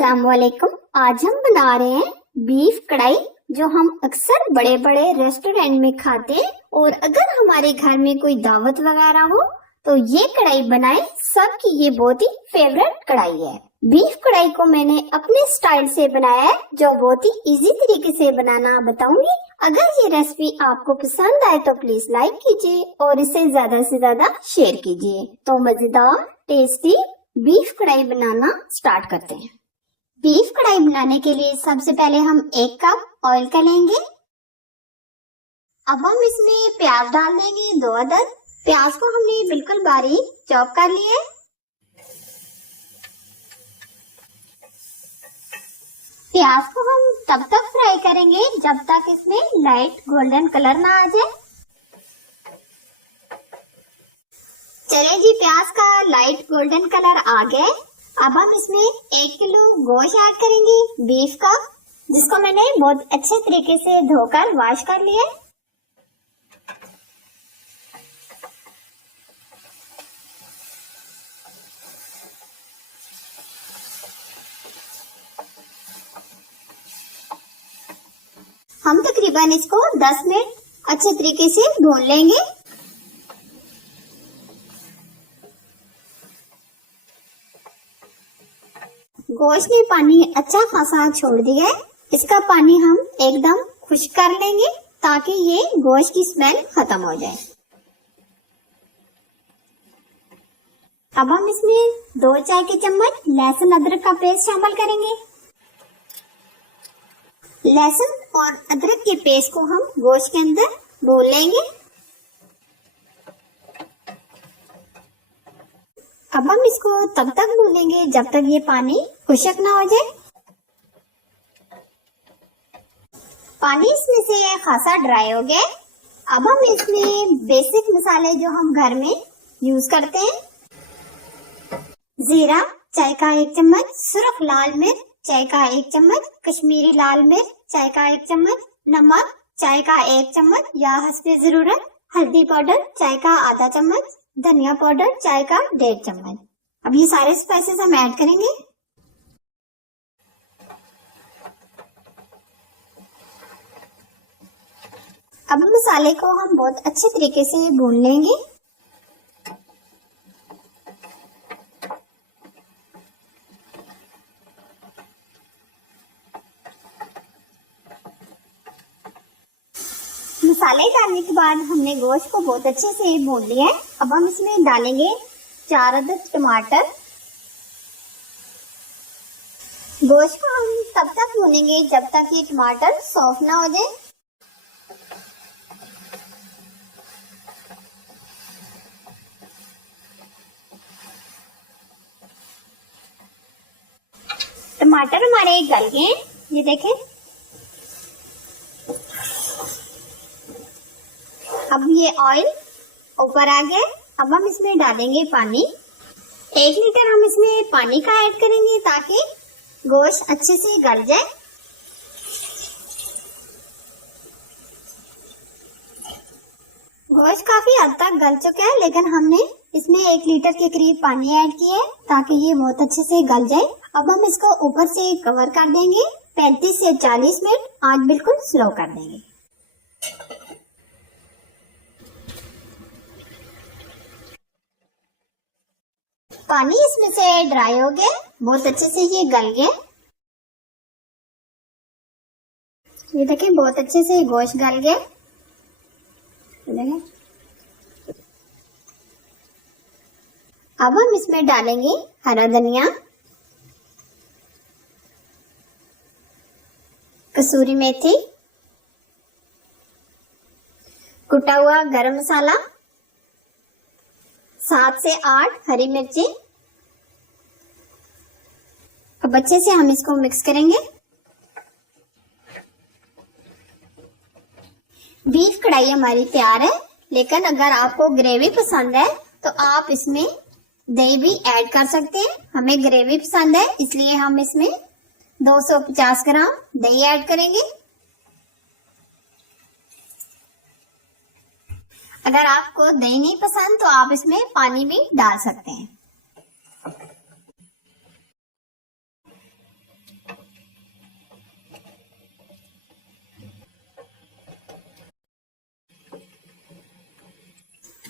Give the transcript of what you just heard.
अस्सलाम वालेकुम। आज हम बना रहे हैं बीफ कढ़ाई, जो हम अक्सर बड़े बड़े रेस्टोरेंट में खाते हैं। और अगर हमारे घर में कोई दावत वगैरह हो तो ये कढ़ाई बनाए, सबकी ये बहुत ही फेवरेट कढ़ाई है। बीफ कढ़ाई को मैंने अपने स्टाइल से बनाया है, जो बहुत ही इजी तरीके से बनाना बताऊंगी। अगर ये रेसिपी आपको पसंद आए तो प्लीज लाइक कीजिए और इसे ज्यादा से ज्यादा शेयर कीजिए। तो मजेदार टेस्टी बीफ कढ़ाई बनाना स्टार्ट करते हैं। बीफ कढ़ाई बनाने के लिए सबसे पहले हम 1 कप ऑयल का लेंगे। अब हम इसमें प्याज डाल देंगे 2 अदद। प्याज को हमने बिल्कुल बारीक चॉप कर लिया है। प्याज को हम तब तक फ्राई करेंगे जब तक इसमें लाइट गोल्डन कलर ना आ जाए। चलिए जी, प्याज का लाइट गोल्डन कलर आ गया। अब हम इसमें 1 किलो गोश्त ऐड करेंगे बीफ का, जिसको मैंने बहुत अच्छे तरीके से धोकर वॉश कर लिया। हम तकरीबन इसको 10 मिनट अच्छे तरीके से भून लेंगे। गोश्त ने पानी अच्छा खासा छोड़ दिया है। इसका पानी हम एकदम खुश्क कर लेंगे ताकि ये गोश्त की स्मेल खत्म हो जाए। अब हम इसमें 2 चाय के चम्मच लहसुन अदरक का पेस्ट शामिल करेंगे। लहसुन और अदरक के पेस्ट को हम गोश्त के अंदर भून लेंगे। अब हम इसको तब तक भूनेंगे जब तक ये पानी खुश्क ना हो जाए। पानी इसमें से खासा ड्राई हो गया। अब हम इसमें बेसिक मसाले जो हम घर में यूज करते हैं, जीरा चाय का 1 चम्मच, सुर्ख लाल मिर्च चाय का 1 चम्मच, कश्मीरी लाल मिर्च चाय का 1 चम्मच, नमक चाय का 1 चम्मच या हस्बे जरूरत, हल्दी पाउडर चाय का आधा चम्मच, धनिया पाउडर चाय का 1.5 चम्मच। अब ये सारे स्पाइसेस हम ऐड करेंगे। अब मसाले को हम बहुत अच्छे तरीके से भून लेंगे। मसाले डालने के बाद हमने गोश्त को बहुत अच्छे से भून लिया है। अब हम इसमें डालेंगे 4 अदद टमाटर। गोश्त को हम तब तक भूनेंगे जब तक ये टमाटर सॉफ्ट ना हो जाए। टमाटर हमारे गल गए, ये देखें। अब ये ऑयल ऊपर आ गया। अब हम इसमें डालेंगे पानी। 1 लीटर हम इसमें पानी का ऐड करेंगे ताकि गोश्त अच्छे से गल जाए। गोश्त काफी हद तक गल चुका है, लेकिन हमने इसमें 1 लीटर के करीब पानी ऐड किया है ताकि ये बहुत अच्छे से गल जाए। अब हम इसको ऊपर से कवर कर देंगे। 35 से 40 मिनट आंच बिल्कुल स्लो कर देंगे। पानी इसमें से ड्राई हो गया, बहुत अच्छे से ये गल गया। ये देखिए, बहुत अच्छे से गोश्त गल गया। अब हम इसमें डालेंगे हरा धनिया, कसूरी मेथी, कुटा हुआ गरम मसाला, 7 से 8 हरी मिर्ची। अब अच्छे से हम इसको मिक्स करेंगे। बीफ कढ़ाई हमारी तैयार है, लेकिन अगर आपको ग्रेवी पसंद है तो आप इसमें दही भी ऐड कर सकते हैं। हमें ग्रेवी पसंद है, इसलिए हम इसमें 250 ग्राम दही ऐड करेंगे। अगर आपको दही नहीं पसंद तो आप इसमें पानी भी डाल सकते हैं।